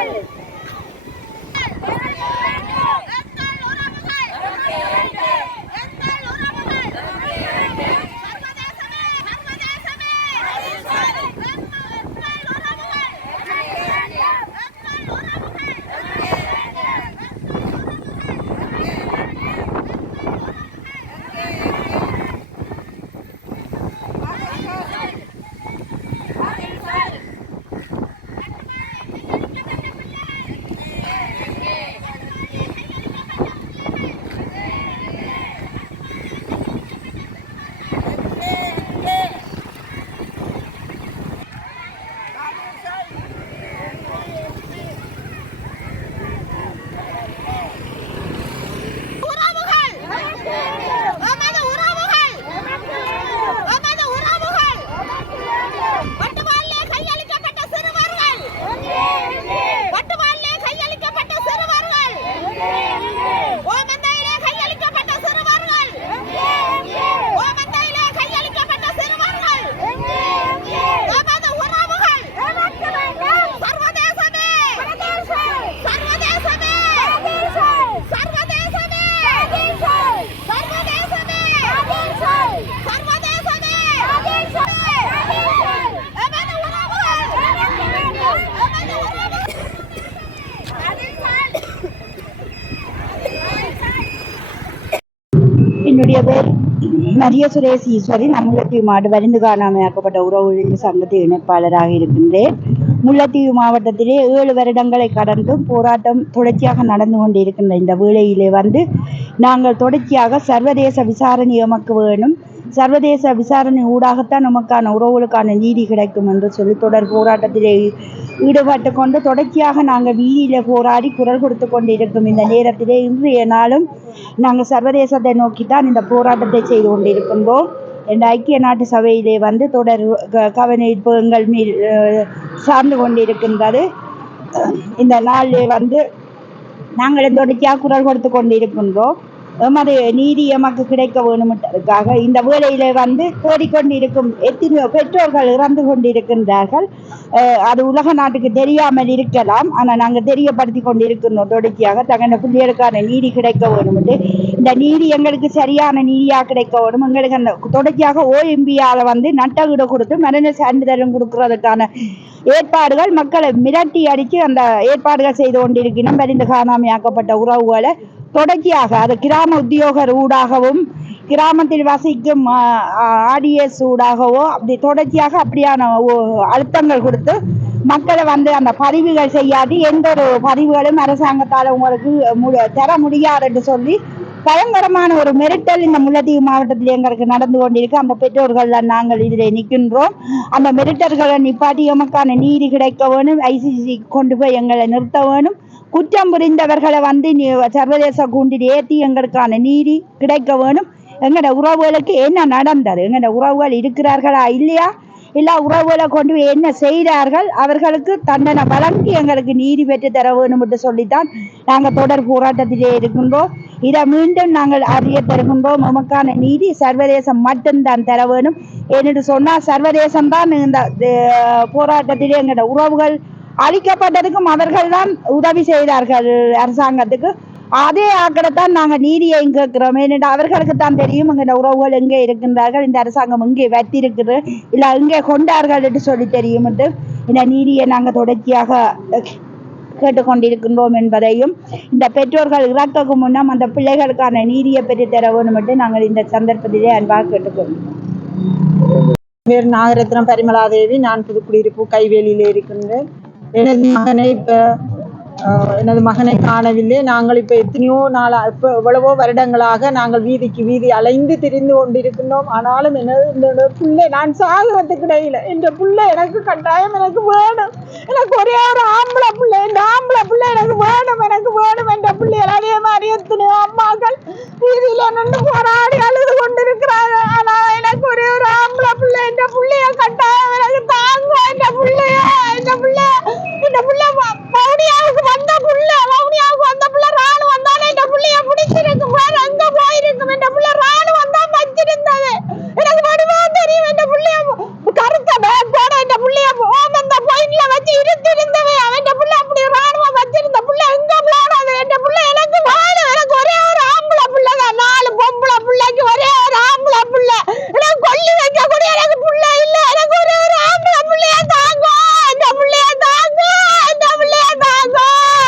Hey! என்னுடைய பேர் மரிய சுரேஷ் ஈஸ்வரி நான் முல்லைத்தீவு மாவட்ட வரிந்து காணாமையாக்கப்பட்ட உறவு சங்கத்து இணைப்பாளராக இருக்கின்றேன். முல்லைத்தீவு மாவட்டத்திலே ஏழு வருடங்களை கடந்தும் போராட்டம் தொடர்ச்சியாக நடந்து கொண்டிருக்கின்ற இந்த வேளையிலே வந்து நாங்கள் தொடர்ச்சியாக சர்வதேச விசாரணை எமக்கு வேணும். சர்வதேச விசாரணை ஊடாகத்தான் நமக்கான உறவுகளுக்கான நீதி கிடைக்கும் என்று சொல்லி தொடர் போராட்டத்திலே ஈடுபட்டு கொண்டு தொடர்ச்சியாக நாங்கள் வீதியில் போராடி குரல் கொடுத்து கொண்டு இருக்கும் இந்த நேரத்திலே இன்றைய நாளும் நாங்கள் சர்வதேசத்தை நோக்கி தான் இந்த போராட்டத்தை செய்து கொண்டிருக்கின்றோம். இந்த ஐக்கிய நாட்டு சபையிலே வந்து தொடர் க- கவனிப்பு எங்கள் சார்ந்து கொண்டிருக்கின்றது. இந்த நாளிலே வந்து நாங்கள் தொடர்ச்சியாக குரல் கொடுத்து கொண்டிருக்கின்றோம். எமது நீதி எமக்கு கிடைக்க வேணுமென்றதுக்காக இந்த வேளையிலே வந்து தேடிக்கொண்டிருக்கும் எத்தனையோ பெற்றோர்கள் இறந்து கொண்டிருக்கின்றார்கள். அது உலக நாட்டுக்கு தெரியாமல் இருக்கலாம். ஆனால் நாங்கள் தெரியப்படுத்தி கொண்டிருக்கிறோம் தொடர்ச்சியாக தகுந்த பிள்ளைகளுக்கான நீதி கிடைக்க வேணுமென்று இந்த நீதி எங்களுக்கு சரியான நீதியாக கிடைக்க வேணும். எங்களுக்கு அந்த தொடர்ச்சியாக ஓஎம்பியால் வந்து நட்டகிட கொடுத்து மரண சான்றிதழும் கொடுக்கறதுக்கான ஏற்பாடுகள் மக்களை மிரட்டி அடித்து அந்த ஏற்பாடுகள் செய்து கொண்டிருக்கணும் பரிந்து காணாமையாக்கப்பட்ட உறவுகளை தொடர்ச்சியாக அது கிராம உத்தியோகர் ஊடாகவும் கிராமத்தில் வசிக்கும் ஆடிஎஸ் ஊடாகவோ அப்படி தொடர்ச்சியாக அப்படியான ஓ- அழுத்தங்கள் கொடுத்து மக்களை வந்து அந்த பதிவுகள் செய்யாது எந்த ஒரு பதிவுகளும் அரசாங்கத்தால் உங்களுக்கு மு- தர முடியாது என்று சொல்லி பயங்கரமான ஒரு மிரட்டல் இந்த முல்லைத்தீவு மாவட்டத்தில் எங்களுக்கு நடந்து கொண்டிருக்கு. அந்த பெற்றோர்கள் நாங்கள் இதில் நிற்கின்றோம். அந்த மிரட்டல்களை நிப்பாட்டி எமக்கான நீதி கிடைக்க வேணும். ஐசிசி கொண்டு போய் எங்களை நிறுத்த வேணும். குற்றம் புரிந்தவர்களை வந்து நீ- சர்வதேச கூண்டில் ஏற்றி எங்களுக்கான நீதி கிடைக்க வேணும். எங்களோட உறவுகளுக்கு என்ன நடந்தது? எங்களோட உறவுகள் இருக்கிறார்களா? இல்லையா? இல்லை உறவுகளை கொண்டு போய் என்ன செய்கிறார்கள் அவர்களுக்கு தண்டனை வழங்கி எங்களுக்கு நீதி பெற்று தர வேணும் என்று சொல்லித்தான் நாங்கள் தொடர் போராட்டத்திலே இருக்கின்றோம். இதை மீண்டும் நாங்கள் அறிய தருகின்றோம் நமக்கான நீதி சர்வதேசம் மட்டும்தான் தர வேணும். ஏனென்று சொன்னால் சர்வதேசம் தான் இந்த போராட்டத்திலே எங்களோட உறவுகள் அழிக்கப்பட்டதுக்கும் அவர்கள் தான் உதவி செய்தார்கள் அரசாங்கத்துக்கு. அதே ஆக்கடைத்தான் நாங்கள் நீதியை கேட்கிறோம் ஏனென்றால் அவர்களுக்கு தான் தெரியும் எங்கள் உறவுகள் எங்கே இருக்கின்றார்கள் இந்த அரசாங்கம் எங்கே வைத்திருக்குது இல்லை எங்கே கொண்டார்கள் என்று சொல்லி தெரியும் என்று இந்த நீதியை நாங்கள் தொடர்ச்சியாக கேட்டுக்கொண்டிருக்கின்றோம் என்பதையும் இந்த பெற்றோர்கள் இறக்கக்கு முன்னம் அந்த பிள்ளைகளுக்கான நீதியை பெற்றுத்தர வேண்டும் என்று நாங்கள் இந்த சந்தர்ப்பத்திலே அன்பாக கேட்டுக்கொள்கிறோம். பேர் நாகரத்னம் பரிமலாதேவி. நான் புதுக்குடியிருப்பு கைவேலியிலே இருக்கின்றேன். எனது மகனை இப்ப எனது மகனை காணவில்லை. நாங்கள் இப்ப எத்தனையோ நாளா இப்ப எவ்வளவோ வருடங்களாக நாங்கள் வீதிக்கு வீதி அலைந்து திரிந்து கொண்டிருக்கின்றோம். ஆனாலும் எனது என்னோட பிள்ளை நான் சாகுறதுக்கு இடையில இந்த பிள்ளை எனக்கு கட்டாயம் எனக்கு வேணும். எனக்கு ஒரே ஒரு ஆம்பளை பிள்ளை இந்த ஆம்பளை பிள்ளை எனக்கு வேணும் எனக்கு வேணும். என்ற பிள்ளைகள் அதே மாதிரி எத்தனையோ அம்மாக்கள் வீதியில நின்று போராடி அழுது கொண்டிருக்கிறாங்க ஆனா எனக்கு ஒரே ஒரு ஆம்பளை பிள்ளை இந்த பிள்ளைய கட்டாயம் எனக்கு தாங்க இந்த பிள்ளைய இந்த பிள்ளை இந்த பிள்ளை வ- வவுனியாவுக்கு வந்த புள்ள வவுனியாவுக்கு வந்த புள்ள ராணுவம் தானே இந்த பிள்ளைய பிடிச்சிருக்கும் வேற எங்க போயிருக்கும் இந்த பிள்ளை ராணுவம் தான் வச்சிருந்தது எனக்கு வடிவா தெரியும் இந்த பிள்ளைய கருத்த பேக் போட இந்த பிள்ளைய ஓமந்த பாயிண்ட்ல வச்சு இருந்திருந்தவே அவன் இந்த பிள்ளை அப்படி ராணுவம் வச்சிருந்த பிள்ளை எங்க போனது இந்த பிள்ளை எனக்கு வேணும் எனக்கு ஒரே ஒரு ஆம்பளை பிள்ளை தான் நாலு பொம்பளை பிள்ளைக்கு ஒரே ஒரு ஆம்பளை பிள்ளை எனக்கு கொல்லி வைக்க கூட எனக்கு பிள்ளை இல்ல எனக்கு ஒரே ஒரு ஆம்பளை பிள்ளைய தாங்க இந்த பிள்ளைய தாங்க இந்த பிள்ளைய தாங்க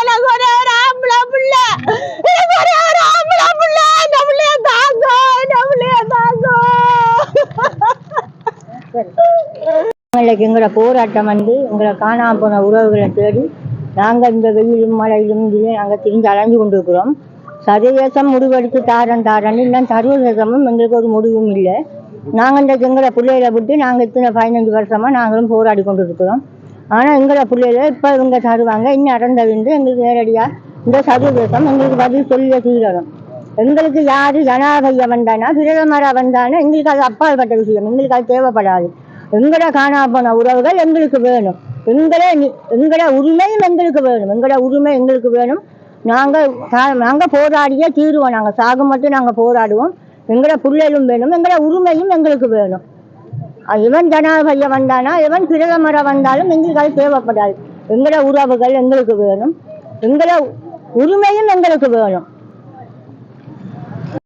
எனக்கு ஒரே ஒரு ஆம்பளை பிள்ளை எனக்கு ஒரே ஒரு ஆம்பளை பிள்ளை இந்த பிள்ளைய தாங்க இந்த பிள்ளைய தாங்க எங்களுக்கு எங்களோட போராட்டம் வந்து எங்களை காணாம போன உறவுகளை தேடி நாங்கள் இந்த வெயிலும் மழையிலும் இதிலே நாங்கள் திரிஞ்சு அலைஞ்சு கொண்டிருக்கிறோம். சர்வதேசம் முடிவெடுத்து தாரன் தாரன் இன்னும் சர்வதேசமும் எங்களுக்கு ஒரு முடிவும் இல்லை. நாங்கள் இந்த எங்களை பிள்ளைகளை விட்டு நாங்கள் இத்தனை பதினஞ்சு வருஷமாக நாங்களும் போராடி கொண்டு இருக்கிறோம் ஆனால் எங்களை பிள்ளைகளை இப்போ இவங்க தருவாங்க. இன்னும் இறந்ததுண்டு எங்களுக்கு நேரடியாக இந்த சர்வதேசம் எங்களுக்கு பதில் சொல்லிய தீரணும். எங்களுக்கு யார் ஜனாதிபதியா வந்தானா பிரதமராக வந்தானா எங்களுக்கு அது அப்பாற்பட்ட விஷயம். எங்களுக்கு அது தேவைப்படாது. எங்கட காணா போன உறவுகள் எங்களுக்கு வேணும். எங்களை எங்கள எங்கட உரிமையும் எங்களுக்கு வேணும். எங்கட உரிமை எங்களுக்கு வேணும். நாங்கள் நாங்கள் போராடியே தீருவோம். நாங்கள் சாகம் மட்டும் நாங்கள் போராடுவோம். எங்கட பிள்ளைகளும் வேணும். எங்கட உரிமையும் எங்களுக்கு வேணும். இவன் ஜனாதிபதியா வந்தானா இவன் பிரதமரா வந்தாலும் எங்களுக்கு அது தேவைப்படாது. எங்கட உறவுகள் எங்களுக்கு வேணும். எங்கட உரிமையும் எங்களுக்கு வேணும்.